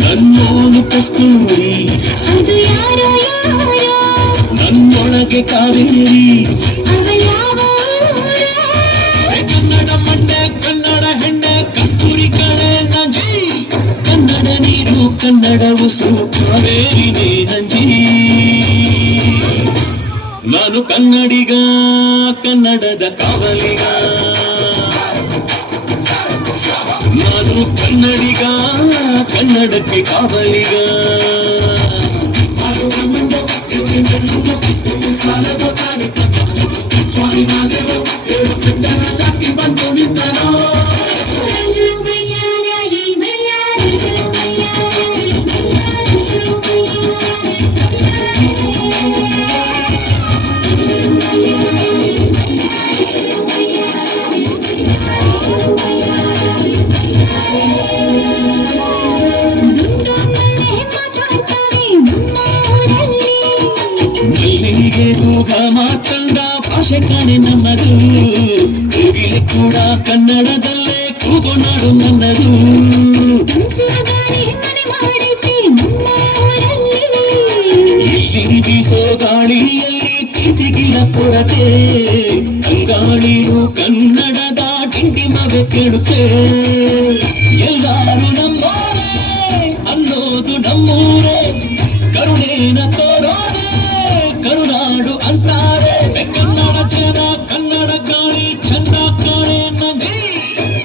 ನನ್ನೋನು ಕಸ್ತೂರಿ ಅದು ಯಾರೋ ಯಾರೋ ನನ್ನೊಳಗೆ ಕಾವೇರಿ ಕನ್ನಡ ಮಣ್ಣೆ ಕನ್ನಡ ಹೆಣ್ಣೆ ಕಸ್ತೂರಿ ಕಣೆ ನಂಜಿ ಕನ್ನಡ ನೀರು ಕನ್ನಡ ಉಸು ಕಾವೇರಿನೇ ನಂಜಿ ನಾನು ಕನ್ನಡಿಗ ಕನ್ನಡದ ಕಾವಲಿಗ ನಾನು ಕನ್ನಡಿಗ ಕನ್ನಡಕ್ಕೆ ಕಾವಲಿಗ ತೂಗ ಮಾತಂದ ಭಾಷೆ ಕಾಣೆ ನಮ್ಮದು ಕೋಗಿಲೆ ಕೂಡ ಕನ್ನಡದಲ್ಲೇ ಕೂಗೋನಾಡು ನನ್ನದು ಇಲ್ಲಿ ಬೀಸೋ ಗಾಳಿಯಲ್ಲಿ ಪ್ರೀತಿಗಿಲ್ಲ ಕೊರತೆ ಅಂಗಾಳಿಯು ಕನ್ನಡದ ಟಿಂಟಿಮವೆ ಕೇಳುತ್ತೆ ಎಲ್ಲಾರು ನಮ್ಮೋರೇ ಅನ್ನೋದು ನಮ್ಮೂರೇ ಕರುಣೇನ ತೋರೋರೆ ಕರುನಾಡು ಅಂತಾರೆ ಕನ್ನಡ ಜನ ಕನ್ನಡ ಗಾಳಿ ಚಂದ ಕಾಣೆ ನಂಜಿ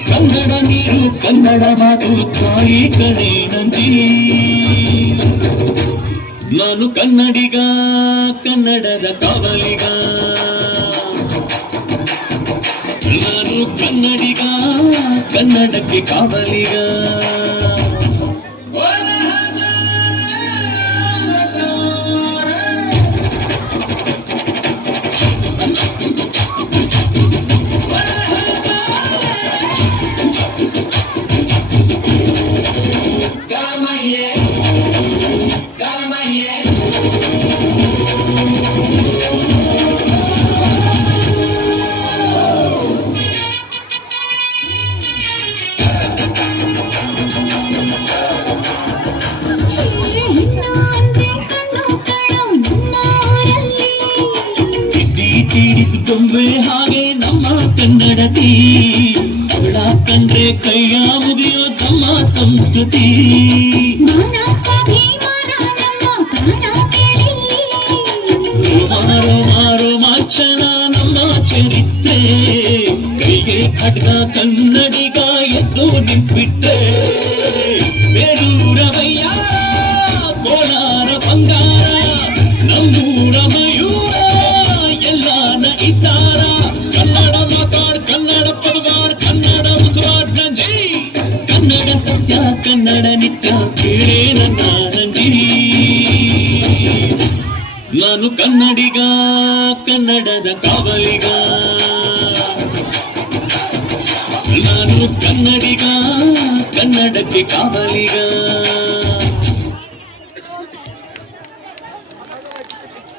ಕನ್ನಡ ನೀರು ಕನ್ನಡ ಮಾತು ತಾಯಿ ಕಣೆ ನಂಜಿ ನಾನು ಕನ್ನಡಿಗ ಕನ್ನಡದ ಕಾವಲಿಗ ನಾನು ಕನ್ನಡಿಗ ಕನ್ನಡಕ್ಕೆ ಕಾವಲಿಗ ಗೊಂಬೆ ಹಾಗೆ ನಮ್ಮ ಕನ್ನಡತಿ ಅವಳ ಕಂಡ್ರೆ ಕೈಯ ಮುಗಿಯೋ ತಮ್ಮ ಸಂಸ್ಕೃತಿ ರೋಮಾಂಚನ ನಮ್ಮ ಚರಿತ್ರೆ ಕೈಗೆ ಖಡ್ಗ ಕನ್ನಡಿಗ ಎದ್ದು ನಿಂತ್ಬಿಟ್ರೆ ಬೇರೂರವಯ್ಯ ಕೋಲಾರ ಬಂಗಾರ ನಮ್ಮೂರ ಮಯೂರ ಎಲ್ಲಾನ ಇದ್ದಾರ ಕನ್ನಡ ಮಾತಾಡ್ ಕನ್ನಡ ಪದವಾಡ್ ಕನ್ನಡ ಉಸಿರಾಡ್ ನಂಜಿ ಕನ್ನಡ ಸತ್ಯ ಕನ್ನಡ ನಿತ್ಯ ಕೇಳೇ ನನ್ನ ನಂಜಿ ನಾನು ಕನ್ನಡಿಗ ಕನ್ನಡದ ಕಾವಲಿಗ ನಾನು ಕನ್ನಡಿಗ ಕನ್ನಡಕ್ಕೆ ಕಾವಲಿಗ